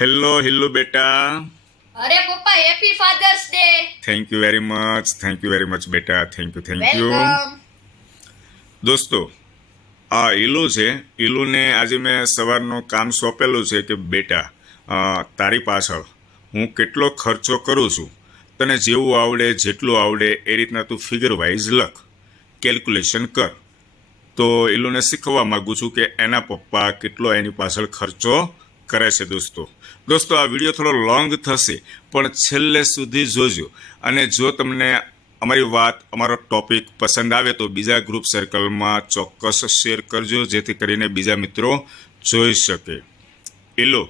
Hello hello બેટા. અરે પપ્પા happy father's day thank you very much thank you very much બેટા thank you thank you દોસ્તો આ ઈલુ છે ઈલુને આજે મેં સવારનું કામ સોંપેલું છે કે બેટા તારી પાછળ હું કેટલો ખર્ચો કરું છું તને જેવું આવડે જેટલું આવડે એ રીતના તું ફિગર વાઇઝ લખ કેલ્ક્યુલેશન કર. તો ઈલુને શીખવા માગું છું કે એના પપ્પા કેટલો એની પાછળ ખર્ચો કરે છે દોસ્તો. દોસ્તો આ વીડિયો થોડો લોંગ થશે પણ છેલ્લે સુધી જોજો. અને જો તમને અમારી વાત અમારો ટોપિક પસંદ આવે તો બીજા ગ્રુપ સર્કલમાં ચોક્કસ શેર કરજો જેથી કરીને બીજા મિત્રો જોઈ શકે. એલો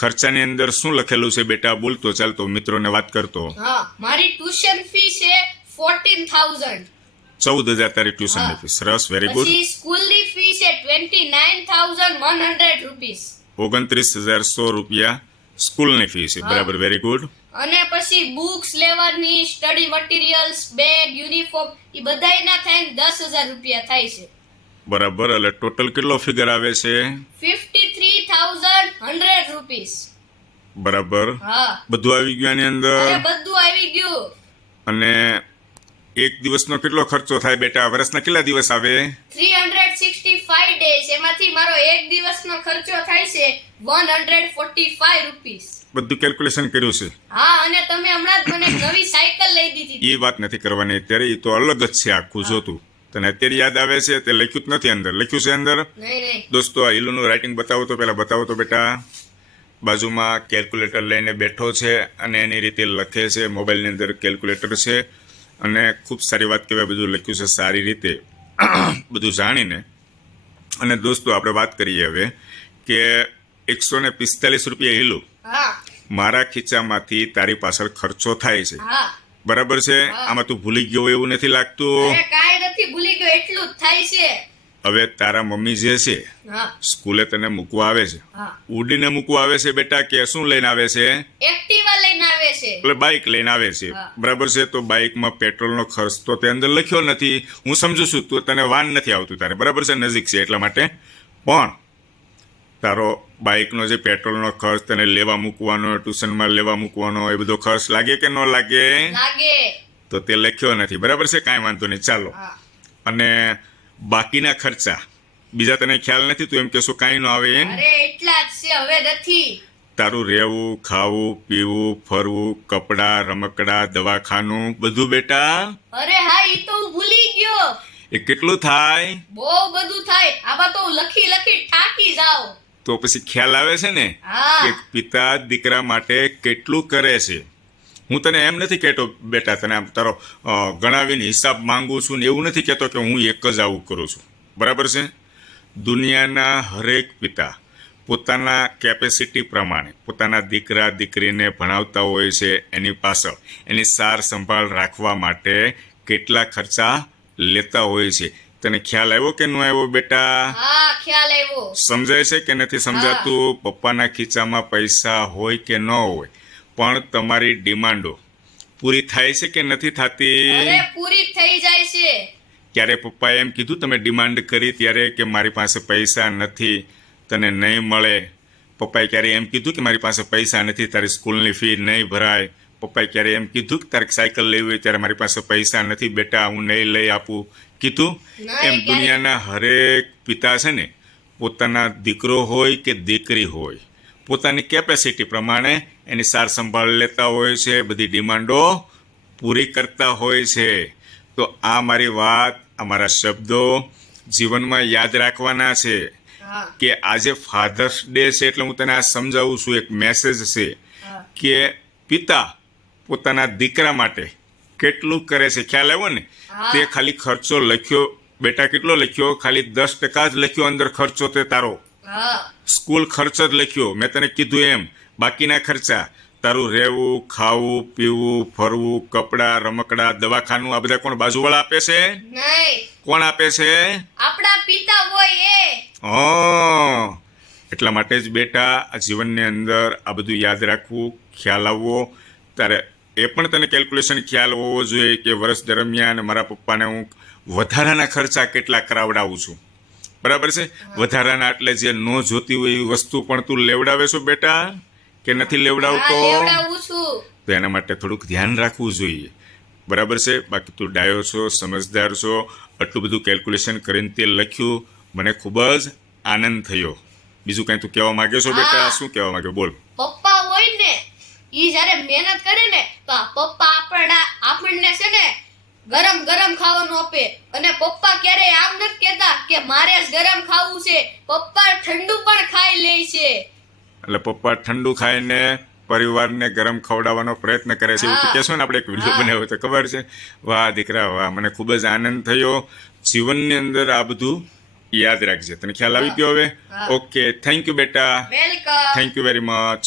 ખર્ચાની અંદર શું લખેલું છે બેટા? બોલતો ચાલતો મિત્રોને વાત કરતો. મારી ટ્યુશન ફી છે 14000 ચૌદ હજાર તારી ટ્યુશન ફી. સરસ વેરી ગુડ સ્કૂલની ફી છે 29100 રૂપીસ ઓગણત્રીસ હજાર સો રૂપિયા સ્કૂલની ફી છે. બરાબર વેરી ગુડ અને પછી બુક્સ લેવાની સ્ટડી મટીરિયલ્સ બેગ યુનિફોર્મ એ બધાયના થઈને 10000 રૂપિયા થાય છે. બરાબર એટલે ટોટલ કેટલો ફિગર આવે છે? 53100 રૂપીસ બરાબર. હા. બધું આવી ગયું એની અંદર? બધું આવી ગયું. અને એક દિવસનો કેટલો ખર્ચો થાય બેટા? વર્ષના કેટલા દિવસ આવે? 365 ડેઝ. એમાંથી મારો એક દિવસનો ખર્ચો થાય છે 145 રૂપીસ. બધું કેલ્ક્યુલેશન કર્યું છે? હા અને તમે હમણાં જ મને નવી સાયકલ લઈ દીધી એ વાત નથી કરવાની. અત્યારે એ તો અલગ જ છે આખું જોતું તને અત્યારે યાદ આવે છે? તે લખ્યું જ નથી અંદર. લખ્યું છે અંદર? દોસ્તો આ ઈલુનું રાઇટિંગ બતાવો તો પહેલાં બતાવો તો બેટા. બાજુમાં કેલ્ક્યુલેટર લઈને બેઠો છે અને એની રીતે લખે છે. મોબાઈલની અંદર કેલ્ક્યુલેટર છે. અને ખૂબ સારી વાત કહેવાય બધું લખ્યું છે સારી રીતે બધું જાણીને. અને દોસ્તો આપણે વાત કરીએ હવે કે એકસો ને પિસ્તાલીસ રૂપિયા હિલો. મારા ખીચામાંથી તારી પાછળ ખર્ચો થાય છે. બરાબર છે? આમાં તું ભૂલી ગયો એવું નથી લાગતું? કાંઈ નથી ભૂલી ગયો એટલું જ થાય છે. હવે તારા મમ્મી જે છે સ્કૂલે તને મૂકવા આવે છે. ઉડીને મૂકવા આવે છે બેટા કે શું લઈને આવે છે? એક્ટિવા લઈને આવે છે. એટલે બાઇક લઈને આવે છે. બરાબર છે? તો બાઇકમાં પેટ્રોલનો ખર્ચ તો તે અંદર લખ્યો નથી. હું સમજુ છું તો તને વાન નથી આવતું તારે. બરાબર છે? નજીક છે એટલા માટે. પણ તારો બાઇકનો જે પેટ્રોલનો ખર્ચ તને લેવા મૂકવાનો ટ્યુશનમાં લેવા મૂકવાનો એ બધો ખર્ચ લાગે કે ન લાગે? લાગે. તો તે લખ્યો નથી. બરાબર છે? કાંઈ વાંધો નહીં. ચાલો. અને બાકીના ખર્ચા. બીજા તને ખ્યાલ નથી તું એમ કહેશો કાંઈ ન આવે એમ? અરે એટલા જ છે હવે નથી. તારું રહેવું ખાવું પીવું ફરવું કપડાં રમકડા દવાખાનું બધું બેટા? અરે હા એ તો હું ભૂલી ગયો. એ કેટલું થાય? બહુ બધું થાય. આમાં તો હું લખી લખી થાકી જાઉં. તો પછી ખ્યાલ આવે છે ને હા. કે પિતા દીકરા માટે કેટલું કરે છે? હું તને એમ નથી કહેતો બેટા તને આમ તારો ગણાવીને હિસાબ માંગુ છું ને એવું નથી કહેતો કે હું એક જ આવું કરું છું. બરાબર છે? દુનિયાના હરેક પિતા પોતાના કેપેસિટી પ્રમાણે પોતાના દીકરા દીકરીને ભણાવતા હોય છે એની પાછળ એની સાર સંભાળ રાખવા માટે કેટલા ખર્ચા લેતા હોય છે. તને ખ્યાલ આવ્યો કે ન આવ્યો બેટા? ખ્યાલ આવ્યો. સમજાય છે કે નથી સમજાતું? પપ્પાના ખીચામાં પૈસા હોય કે ન હોય? પણ તમારી ડિમાન્ડો પૂરી થાય છે કે નથી થતી? પૂરી થઈ જાય છે. ક્યારે પપ્પાએ એમ કીધું તમે ડિમાન્ડ કરી ત્યારે કે મારી પાસે પૈસા નથી તને નહીં મળે. પપ્પાએ ક્યારે એમ કીધું કે મારી પાસે પૈસા નથી તારી સ્કૂલની ફી નહીં ભરાય. પપ્પાએ ક્યારે એમ કીધું કે તારે સાયકલ લેવી હોય ત્યારે મારી પાસે પૈસા નથી બેટા હું નહીં લઈ આપું. કીધું? એમ દુનિયાના હરેક પિતા છે ને પોતાના દીકરો હોય કે દીકરી હોય પોતાની કેપેસિટી પ્રમાણે એની સાર સંભાળ લેતા હોય છે બધી ડિમાન્ડો પૂરી કરતા હોય છે. તો આ મારી વાત અમારા શબ્દો જીવનમાં યાદ રાખવાના છે કે આજે ફાધર્સ ડે છે એટલે હું તને આ સમજાવું છું એક મેસેજ છે કે પિતા પોતાના દીકરા માટે કેટલું કરે છે. ખ્યાલ આવ્યો ને? તે ખાલી ખર્ચો લખ્યો બેટા કેટલો લખ્યો? ખાલી દસ ટકા જ લખ્યો અંદર ખર્ચો તે તારો. સ્કૂલ ખર્ચ જ લખ્યો. મેં તને કીધું એમ. બાકીના ખર્ચા. તારું રહેવું ખાવું પીવું ફરવું કપડાં રમકડા દવાખાનું આ બધા કોણ બાજુવાળા આપે છે? કોણ આપે છે? આપણા પિતા હોય એ. હા. એટલા માટે જ બેટા આ જીવનની અંદર આ બધું યાદ રાખવું ખ્યાલ આવવો. તારે એ પણ તને કેલ્ક્યુલેશન ખ્યાલ હોવો જોઈએ કે વર્ષ દરમિયાન મારા પપ્પાને હું વધારાના ખર્ચા કેટલા કરાવડાવું છું. બરાબર છે? વધારાના એટલે જે ન જોતી હોય એવી વસ્તુ પણ તું લેવડાવે છો બેટા? કે નથી લેવડાવતો? તો એના માટે થોડુંક ધ્યાન રાખવું જોઈએ. બરાબર છે? બાકી તું ડાયો છો સમજદાર છો આટલું બધું કેલ્ક્યુલેશન કરીને તે લખ્યું મને ખૂબ જ આનંદ થયો. બીજું કાંઈ તું કહેવા માંગે છો બેટા? શું કહેવા માંગે? બોલ. પપ્પા હોય ને ઈ જ્યારે મહેનત કરે ને તો આ પપ્પા આપણા આપણને છે ને ગરમ ગરમ ખાવાનું આપે. અને પપ્પા ક્યારેય આમ કે મારે જ ગરમ ખાવું છે પપ્પા ઠંડુ પણ ખાઈ લે છે. એટલે પપ્પા ઠંડુ ખાઈને પરિવારને ગરમ ખવડાવવાનો પ્રયત્ન કરે છે એવું. કહેશો ને આપણે એક વીડિયો. બનાવ્યો તો ખબર છે? વાહ દીકરા વાહ મને ખૂબ જ આનંદ થયો. જીવનની અંદર આ બધું યાદ રાખજે. તને ખ્યાલ આવી ગયો હવે? ઓકે થેન્ક યુ બેટા. Thank you very much